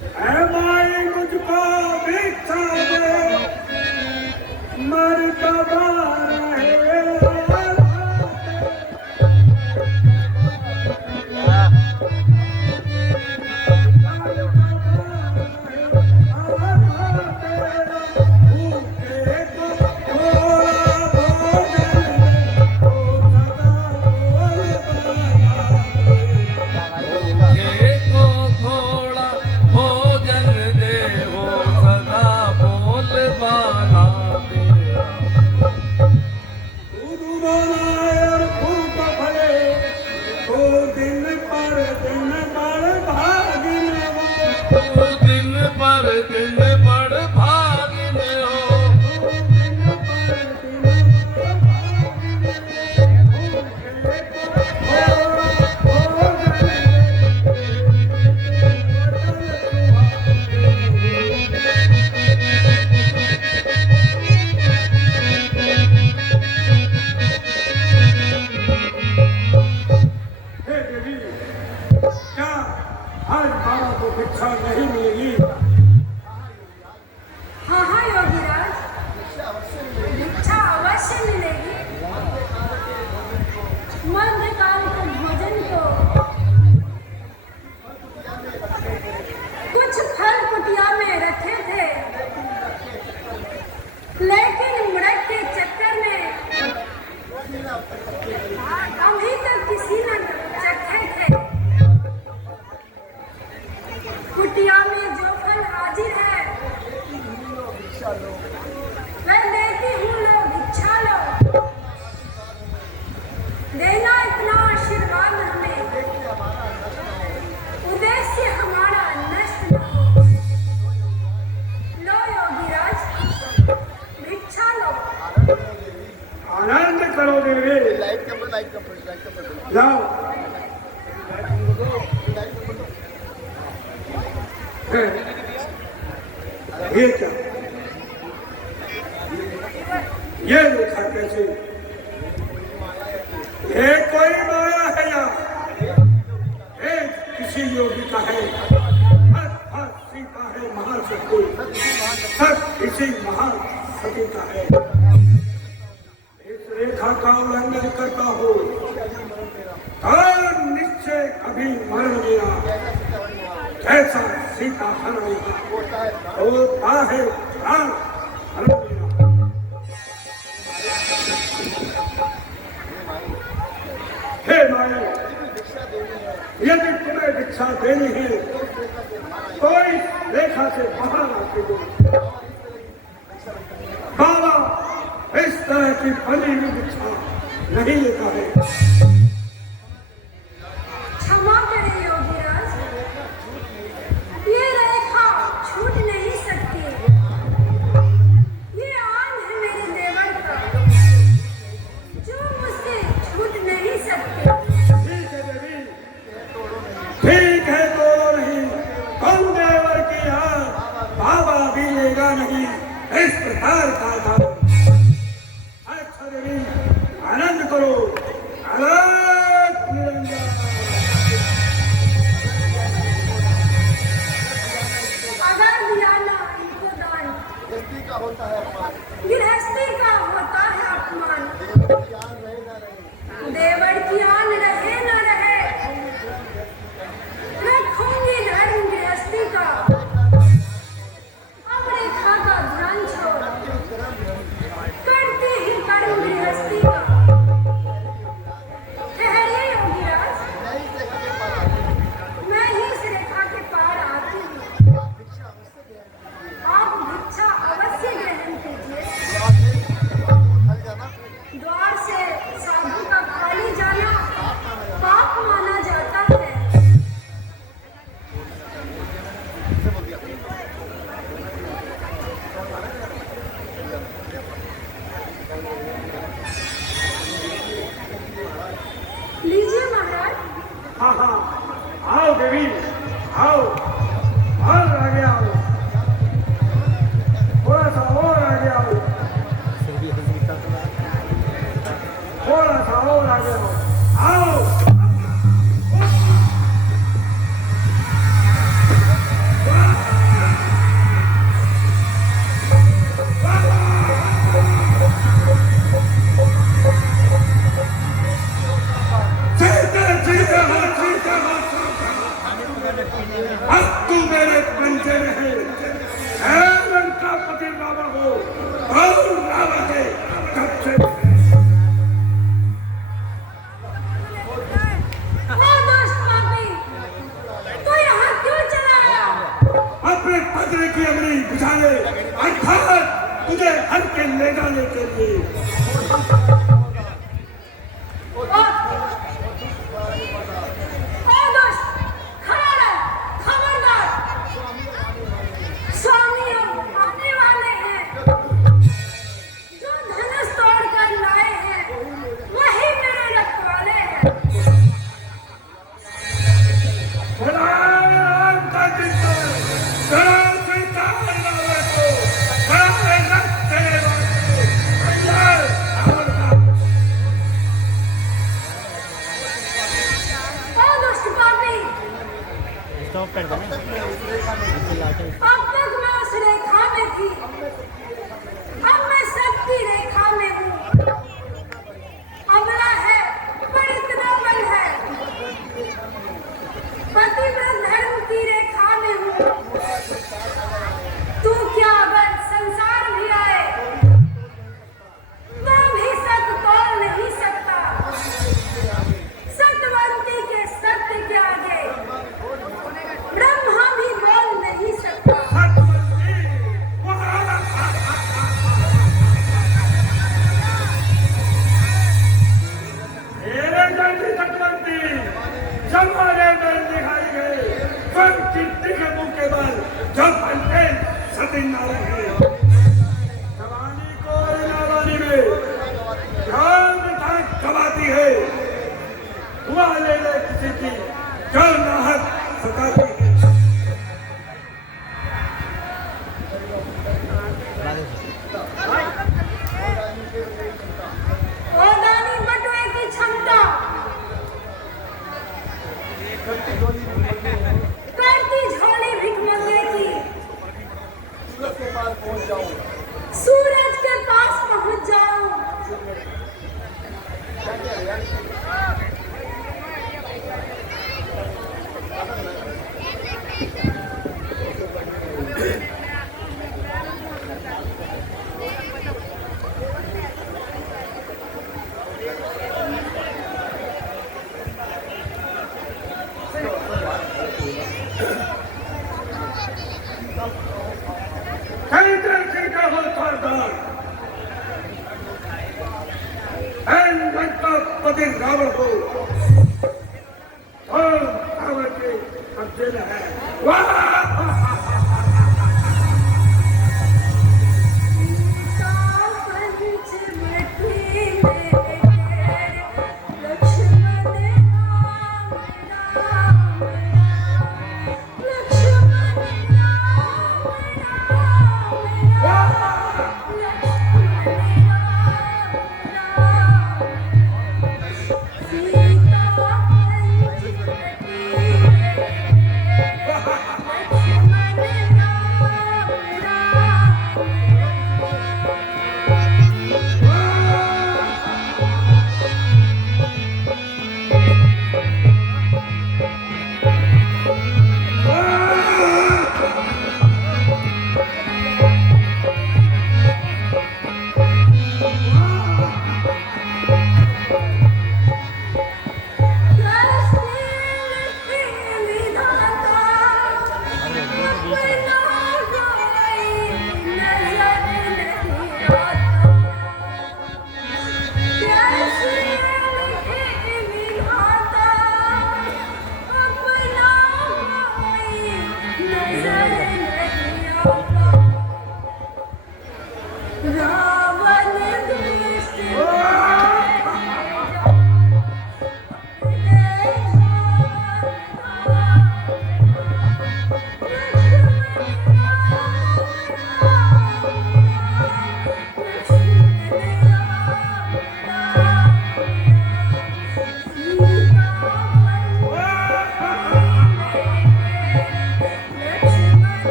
ऐ माई मुझको भिक्षा दे, मर्तबा रहे ये क्या? ये देखा कैसे? ये कोई माया है या किसी योगी का है? हर सीता है महान शक्ति, सब इसी महान सती का है। इस रेखा का उल्लंघन करता हो तो निश्चय कभी मर गया, कैसा सीता हर होता है प्राण हर हे माया, यदि तुम्हें भिक्षा देनी है कोई रेखा से बाहर आके दो। बाबा इस तरह की बनी हुई भिक्षा नहीं लेता है। आनंद करो, अगर दिया ना इनको दान, गृहस्थी का होता है अपमान। देवर की आन रहे न रहे, रखूंगी धर्म गृहस्थी का। अब रेखा का ध्यान छोड़, करती ही कर्म गृहस्थी का। ठहरिए योगीराज, मैं ही इस रेखा के पार आती हूँ। आप भिक्षा अवश्य ग्रहण कीजिए। द्वार से साधु का खाली जाना पाप माना जाता है। लीजिए महाराज। हाँ हाँ, आओ देवी, आओ और आगे आओ, थोड़ा सा और आगे आओ, थोड़ा सा और आगे आओ, आओ। अपने पदरे की अमरी बुझाने अर्थात तुझे हर के ले जाने के लिए। स्वामी अब आने वाले हैं। जो धनुष तोड़ कर लाए हैं वही मेरे रखवाले हैं। भगवान का चिंता बड़ा चिंता करने को बड़ा रक्त देने वाले अल्लाह रावण का। ओ दुष्ट पापी, स्टॉप कर देना। अब तक मैं उस रेखा में थी, अब मैं शक्ति रेखा में हूँ। अबला है पर इतना बल है, पतिव्रत धर्म की रेखा में हूँ। तू क्या अगर संसार भी आए तो भी सत्य तोड़ नहीं सकता। सत्यवंती के सत्य के आगे ब्रह्मा भी बोल नहीं सकता। मेरे जैसी सतवंती जमाने में दिखाई गए स्वयं कीर्ति के मुंह के बल जब बनते सती नारे हैं। जवानी को नावानी में जान तक गवाती है। दुआ ले ले किसी की जो नाहक सताती है। ओ दानी बटुए की क्षमता, करती झोली भिखमंगे की। सूरज के पास पहुंच जाऊं। कहीं देर का हो सरदार का पति रावण हो और रावण के कब्जे में है। वाह लक्ष्मण राम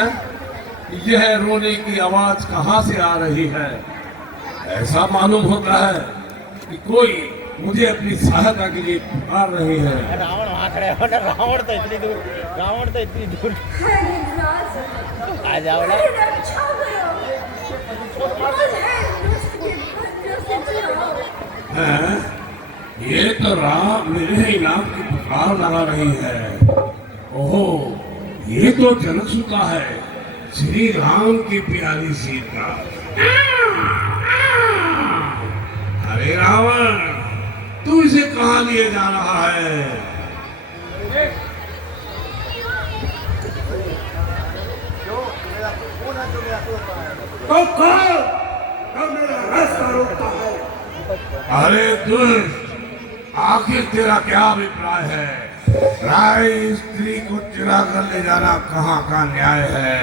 हैं? यह रोने की आवाज कहाँ से आ रही है? ऐसा मालूम होता है कि कोई मुझे अपनी सहायता के लिए पुकार रही है। रावण वहाँ खड़े हो ना, रावण तो इतनी दूर। हे गिरिराज, आ जाओ ना। मेरी रक्षा करो। मुझे दुष्ट के बच्चों से छुड़ाओ। हैं? ये तो राम मेरे ही नाम की पुकार लगा रही है। ओहो, ये तो जनकसुता है, श्री राम की प्यारी सीता। अरे रावण, तू इसे कहाँ लिए जा रहा है? तो कौन मेरा रास्ता रोकता है? अरे दुष्ट, आखिर तेरा क्या अभिप्राय है? राय स्त्री को चिरा कर ले जाना कहाँ का न्याय है?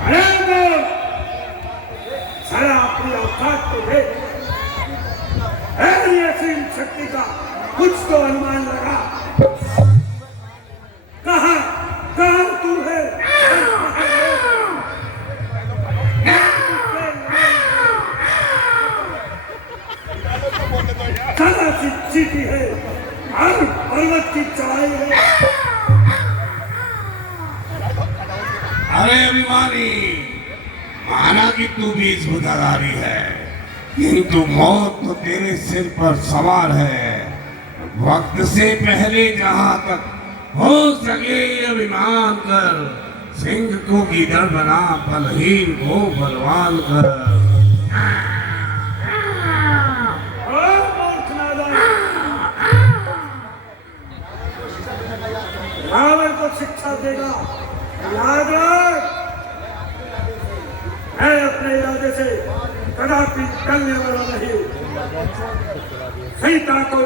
अरे बोल, सारा अपनी औकात को देख। असीम शक्ति का कुछ तो अनुमान लगा। कहाँ कहाँ तू है? कहाँ से चीटी है और पर्वत की चढ़ाई है। अरे अभिमानी, माना कि तू भी इस बुदादारी है, किंतु मौत तो तेरे सिर पर सवार है। वक्त से पहले जहां तक हो सके अभिमान कर, सिंह को गीदड़ बना, बलहीन को बलवान कर। रावण को शिक्षा देगा, याद रख। मैं अपने इरादे से कदापि टलने वाला नहीं। सीता को